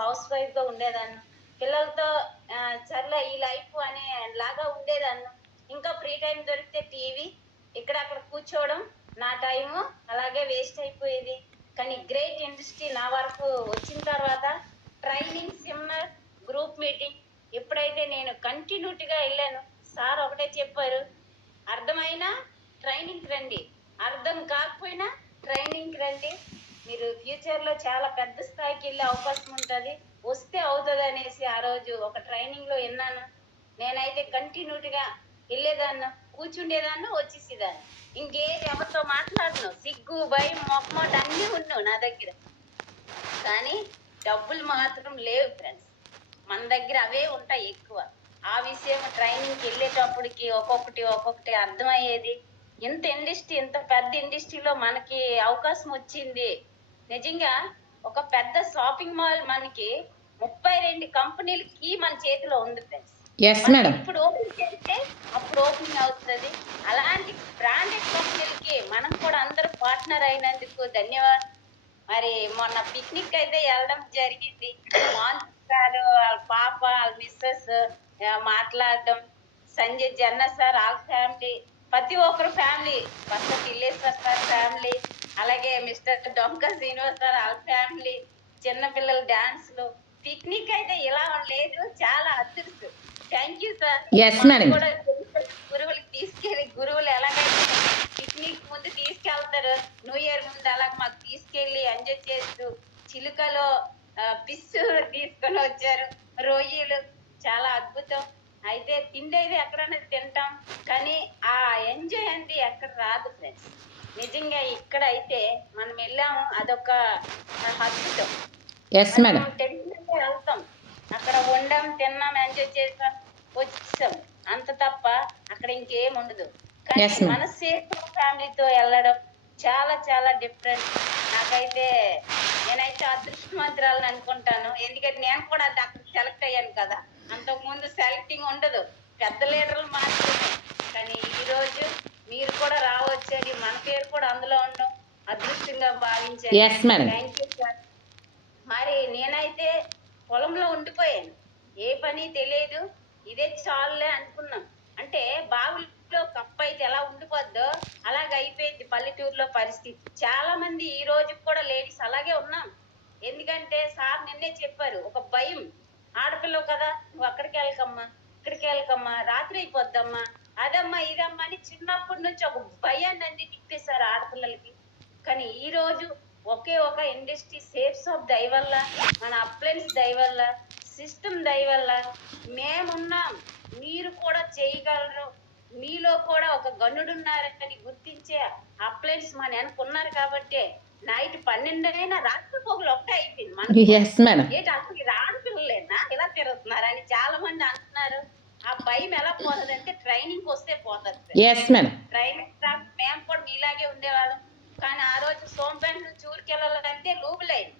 House వైఫ్గా ఉండేదాన్ని. పిల్లలతో సర్లే ఈ లైఫ్ అనే లాగా ఉండేదాన్ని. ఇంకా ఫ్రీ టైం దొరికితే టీవీ, ఇక్కడ అక్కడ కూర్చోవడం, నా టైము అలాగే వేస్ట్ అయిపోయేది. కానీ గ్రేట్ ఇండస్ట్రీ నా వరకు వచ్చిన తర్వాత ట్రైనింగ్, సెమినార్, గ్రూప్ మీటింగ్ ఎప్పుడైతే నేను కంటిన్యూటీగా వెళ్ళాను, సార్ ఒకటే చెప్పారు, అర్థమైనా ట్రైనింగ్కి రండి, అర్థం కాకపోయినా ట్రైనింగ్కి రండి, మీరు ఫ్యూచర్లో చాలా పెద్ద స్థాయికి వెళ్ళే అవకాశం ఉంటుంది, వస్తే అవుతుంది అనేసి ఆ రోజు ఒక ట్రైనింగ్లో విన్నాను. నేనైతే కంటిన్యూటీగా వెళ్ళేదాన్ని, కూర్చుండేదాన్ని, వచ్చేసేదాన్ని. ఎవరితో మాట్లాడను, సిగ్గు, భయం, మొహమాట అన్నీ ఉన్నావు నా దగ్గర. కానీ డబ్బులు మాత్రం లేవు ఫ్రెండ్స్, మన దగ్గర అవే ఉంటాయి ఎక్కువ. ఆ విషయం ట్రైనింగ్కి వెళ్ళేటప్పటికి ఒక్కొక్కటి అర్థమయ్యేది. ఇంత ఇండస్ట్రీ, ఇంత పెద్ద ఇండస్ట్రీలో మనకి అవకాశం వచ్చింది. నిజంగా ఒక పెద్ద షాపింగ్ మాల్ మనకి 32 కంపెనీలకి మన చేతిలో ఉంది ఫ్రెండ్స్. ఇప్పుడు ఓపెన్ చేస్తే అప్పుడు ఓపెనింగ్ అవుతుంది. అలాంటి బ్రాండెడ్ కంపెనీలకి మనం కూడా అందరూ పార్ట్నర్ అయినందుకు ధన్యవాదాలు. మరి మొన్న పిక్నిక్ అయితే వెళ్ళడం జరిగింది. గారు, వాళ్ళ పాప, వాళ్ళ మిస్సెస్ మాట్లాడడం, సంజయ్ జన్న సార్, వాళ్ళ ఫ్యామిలీ, ప్రతి ఒక్కరు ఫ్యామిలీ, ఫస్ట్ తిల్లేశ్వర్ సార్ ఫ్యామిలీ, అలాగే మిస్టర్ డొంక శ్రీనివాస్ సార్ వాళ్ళ ఫ్యామిలీ, చిన్నపిల్లల డాన్స్లు, పిక్నిక్ అయితే ఇలా లేదు, చాలా అదృష్టం. Thank you sir. కూడా గురువులకి తీసుకెళ్ళి, గురువులు ఎలాగైతే పిక్నిక్ ముందు తీసుకెళ్తారు, న్యూ ఇయర్ ముందు అలాగ మాకు తీసుకెళ్ళి ఎంజాయ్ చేస్తూ చిలుకలో పిస్సు తీసుకొని వచ్చారు, రొయ్యలు, చాలా అద్భుతం. అయితే తిండి అయితే ఎక్కడైనా తింటాం, కానీ ఆ ఎంజాయ్ అంటే ఎక్కడ రాదు ఫ్రెండ్స్. నిజంగా ఇక్కడ అయితే మనం వెళ్ళాము, అదొక అద్భుతం. టెంపుల్కి వెళ్తాం, అక్కడ వండాం, తిన్నాం, ఎంజాయ్ చేసాం, వచ్చాం, అంత తప్ప అక్కడ ఇంకేం ఉండదు. కానీ మన సేఫ్ ఫ్యామిలీతో వెళ్ళడం చాలా చాలా డిఫరెంట్. నాకైతే నేనైతే అదృష్టవంతురాలని అనుకుంటాను. ఎందుకంటే నేను కూడా అక్కడ సెలెక్ట్ అయ్యాను కదా, అంతకుముందు సెలెక్టింగ్ ఉండదు, పెద్ద లీడర్లు మాత్రమే. కానీ ఈరోజు మీరు కూడా రావచ్చని, మన పేరు కూడా అందులో ఉండడం అదృష్టంగా భావించాను. Thank you sir. మరి నేనైతే పొలంలో ఉండిపోయాను, ఏ పని తెలియదు, ఇదే చాలులే అనుకున్నాం. అంటే బావుల్లో కప్ప అయితే ఎలా ఉండిపోద్దో అలాగ అయిపోయింది పల్లెటూరులో పరిస్థితి. చాలా మంది ఈ రోజు కూడా లేడీస్ అలాగే ఉన్నాం. ఎందుకంటే సార్ నిన్నే చెప్పారు, ఒక భయం, ఆడపిల్లవు కదా నువ్వు అక్కడికి వెళ్ళకమ్మా, ఇక్కడికి వెళ్ళకమ్మా, రాత్రి అయిపోద్దమ్మా, అదమ్మా ఇదమ్మా అని చిన్నప్పటి నుంచి ఒక భయాన్ని అన్ని తిప్పేశారు ఆడపిల్లలకి. కానీ ఈ రోజు ఒకే ఒక ఇండస్ట్రీ సేఫ్ షాప్ దయ వల్ల, మన అప్లయన్స్ దయ వల్ల, సిస్టమ్ దయ వల్ల మేమున్నాం, మీరు కూడా చేయగలరు, మీలో కూడా ఒక గనుడున్నారని గుర్తించే అప్లయన్స్ మన వెనకున్నారు. కాబట్టి నైట్ 12 అయినా రాత్రి పొగలు ఒకటే అయిపోయింది మనకి. ఏంటి అసలు ఆడపిల్లలేనా ఇలా తిరుగుతున్నారని చాలా మంది అంటున్నారు. ఆ భయం ఎలా పోతుంది అంటే ట్రైనింగ్ వస్తే పోతుంది. ట్రైనింగ్ మేము కూడా మీలాగే ఉండేవాళ్ళం. కానీ ఆ రోజు సోంపేట నుంచి ఊరికి వెళ్ళాలంటే లూబులైన్,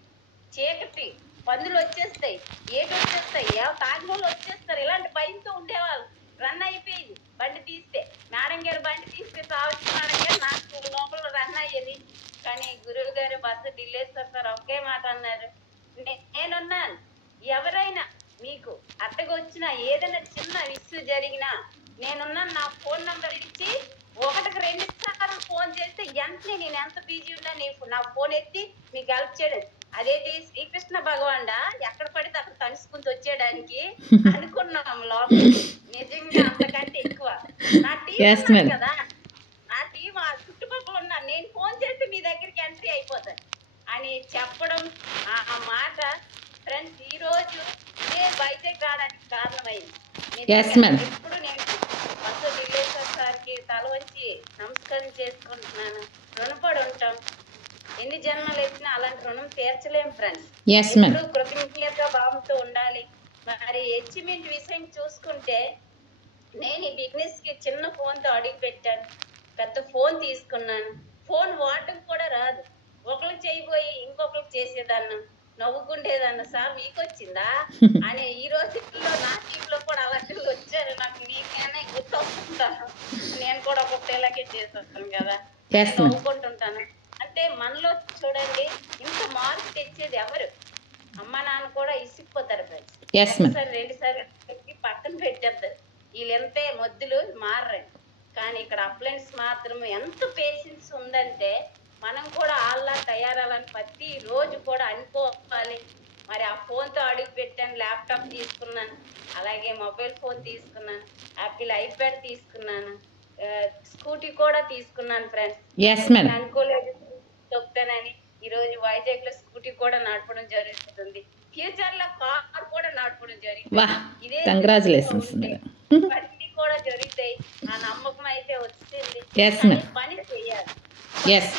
చీకటి, పందులు వచ్చేస్తాయి, ఏటి వచ్చేస్తాయి, తాగినోళ్ళు వచ్చేస్తారు, ఇలాంటి భయంతో ఉండేవాళ్ళు. రన్ అయిపోయింది బండి తీస్తే, మేడం గారు బండి తీస్తే కావచ్చు, మేడం గారు నాకు లోపల రన్ అయ్యేది. కానీ గురువు గారు బస్సు ఢిల్లేశ్వర్ సార్ ఒకే మాట అన్నారు, నేనున్నాను, ఎవరైనా మీకు అట్టగొచ్చినా ఏదైనా చిన్న ఇష్యూ జరిగినా నేనున్నాను, నా ఫోన్ నంబర్ ఇచ్చి 1కి 2 సార్లు ఫోన్ చేస్తే వెంటనే నేను ఎంత బిజీ ఉన్నా నా ఫోన్ ఎత్తి మీకు హెల్ప్ చేయడం. అదేంటి శ్రీకృష్ణ భగవానుడా ఎక్కడ పడితే అక్కడ తలుసుకుంటూ వచ్చేయడానికి అనుకున్నాం లోపల. నిజంగా అంతకంటే ఎక్కువ నా టీం కదా, నా టీం ఆ చుట్టుపక్కల ఉన్నా, నేను ఫోన్ చేస్తే మీ దగ్గరికి ఎంట్రీ అయిపోతాను అని చెప్పడం. ఆ మాట ఫ్రెండ్స్ ఈ రోజు ఇదే వైజాగ్ రావడానికి కారణమైంది. ఇప్పుడు నేను బస్సు ఢిల్లేశ్వర్ సార్కి తల వంచి నమస్కారం చేసుకుంటున్నాను. రుణపడి ఉంటాం, ఎన్ని జన్మలు ఎత్తినా అలాంటి రుణం తీర్చలేం ఫ్రెండ్స్. ఎప్పుడు కృతజ్ఞత భావంతో ఉండాలి. మరి అచీవ్మెంట్ విషయం చూసుకుంటే నేను ఈ బిజినెస్ కి చిన్న ఫోన్ తో అడిగి పెట్టాను, పెద్ద ఫోన్ తీసుకున్నాను, ఫోన్ వాడటం కూడా రాదు, ఒకరికి చేయబోయి ఇంకొకరికి చేసేదాన్ని, నవ్వుకుంటేదన్న, సార్ మీకు వచ్చిందా అని. ఈ రోజుల్లో నా టీంలో కూడా అలాంటి వచ్చారు, నాకు మీకేనే గుర్తొస్తుంటాను, నేను కూడా ఒక ఇలాగే చేసేస్తాను కదా, నవ్వుకుంటుంటాను. అంటే మనలో చూడండి ఇంత మార్పు తెచ్చేది ఎవరు? అమ్మ నాన్న కూడా ఇసిగిపోతారు ఫ్రెండ్స్. Yes madam. ఒకసారి 2 సార్లు పెట్టి పక్కన పెట్టేస్తారు. వీళ్ళెంతే మొద్దులు మారరండి. కానీ ఇక్కడ అప్లయన్స్ మాత్రం ఎంత పేషెన్స్ ఉందంటే మనం కూడా ఆల్లా తయారవ్వాలని ప్రతి రోజు కూడా అనుకోవాలి. మరి ఆ ఫోన్తో అడుగు పెట్టాను, ల్యాప్టాప్ తీసుకున్నాను, అలాగే మొబైల్ ఫోన్ తీసుకున్నాను, యాపిల్ ఐప్యాడ్ తీసుకున్నాను, స్కూటీ కూడా తీసుకున్నాను ఫ్రెండ్స్. Yes madam. అనుకోలేదు చెప్తానని ఈ రోజు వైజాగ్ లో స్కూటీ కూడా నడపడం జరుగుతుంది. ఫ్యూచర్ లో కార్ కూడా నడపడం జరుగుతుంది. ఇదే కంగ్రాచులేషన్స్. అన్ని కూడా జరుగుతాయి. ఆ నమ్మకం అయితే వచ్చింది. పని చేయాలి.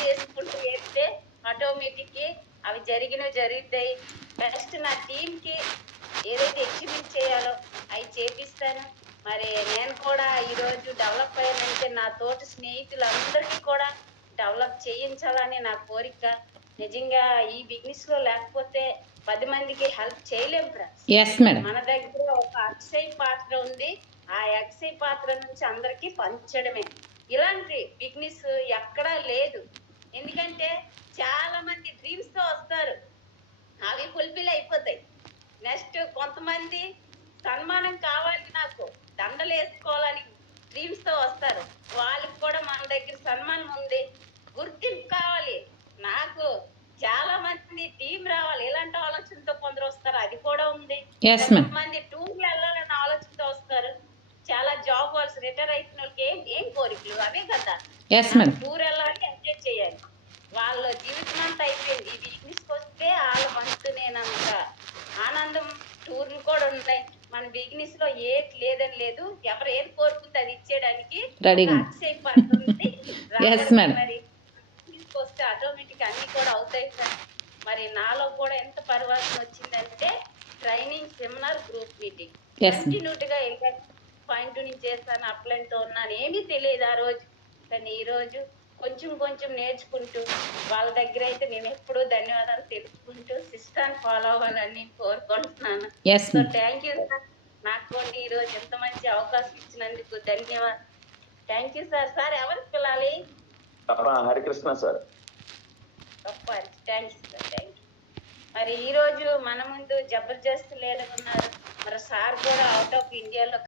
చేసుకుంటూ వేస్తే ఆటోమేటిక్ అవి జరుగుతాయి. నెక్స్ట్ నా టీమ్ కి ఏదైతే అచీవ్మెంట్ చేయాలో అవి చేపిస్తాను. మరి నేను కూడా ఈ రోజు డెవలప్ అయ్యానంటే నా తోటి స్నేహితులందరికీ కూడా డెవలప్ చేయించాలని నా కోరిక. నిజంగా ఈ బిజినెస్ లో లేకపోతే 10 మందికి హెల్ప్ చేయలేం ఫ్రెండ్స్. మన దగ్గర ఒక అక్షయ పాత్ర ఉంది. ఆ అక్షయ పాత్ర నుంచి అందరికి పంచడమే. ఇలాంటి బిజినెస్ ఎక్కడా లేదు. ఎందుకంటే చాలా మంది డ్రీమ్స్ తో వస్తారు, అవి ఫుల్ఫిల్ అయిపోతాయి. నెక్స్ట్ కొంతమంది సన్మానం కావాలి, నాకు దండలు వేసుకోవాలని డ్రీమ్స్ తో వస్తారు. వాళ్ళకి కూడా మన దగ్గర సన్మానం ఉంది. గుర్తింపు కావాలి, నాకు చాలా మంది టీం రావాలి, ఇలాంటి ఆలోచనతో కొందరు వస్తారు, అది కూడా ఉంది. కొంతమంది టూర్ వెళ్ళాలని ఆలోచనతో వస్తారు. చాలా జాబ్ వాళ్ళు రిటైర్ అయిన వాళ్ళకి ఏం కోరికలు అవే కదా, టూర్ వెళ్ళాలి, ఎంజాయ్ చేయాలి. వాళ్ళ జీవితం అంతా అయిపోయింది. ఈ బిజినెస్ వస్తే వాళ్ళ పంచుకునేనంత ఆనందం టూర్లు కూడా ఉన్నాయి. మన బిజినెస్ లో ఏది లేదని లేదు. ఎవరు ఏది కోరుకుంటే అది ఇచ్చేయడానికి అక్షయ పాత్ర ఉంది. మరి వస్తే ఆటోమేటిక్ అన్ని కూడా అవుతాయి సార్. మరి నాలో కూడా ఎంత పరివర్తన వచ్చిందంటే ట్రైనింగ్, సెమినార్, గ్రూప్ మీటింగ్ కంటిన్యూటీగా పాయింట్ నుంచి చేస్తాను. అప్లైన్తో ఉన్నాను, ఏమీ తెలియదు ఆ రోజు. కానీ ఈ రోజు కొంచెం నేర్చుకుంటూ వాళ్ళ దగ్గర అయితే నేను ఎప్పుడూ ధన్యవాదాలు తెలుసుకుంటూ సిస్టాన్ని ఫాలో అవ్వాలని కోరుకుంటున్నాను. So thank you sir. నాకు ఈ రోజు ఎంత మంచి అవకాశం ఇచ్చినందుకు ధన్యవాదాలు. Thank you sir. సార్ ఎవరికి పిల్లాలి? Harikrishna sir. Thank you sir. Thank you. మరి ఈ రోజు మన ముందు జబర్దస్త్ లీడర్ ఉన్నారు. మరి సార్ కూడా అవుట్ ఆఫ్ ఇండియాలో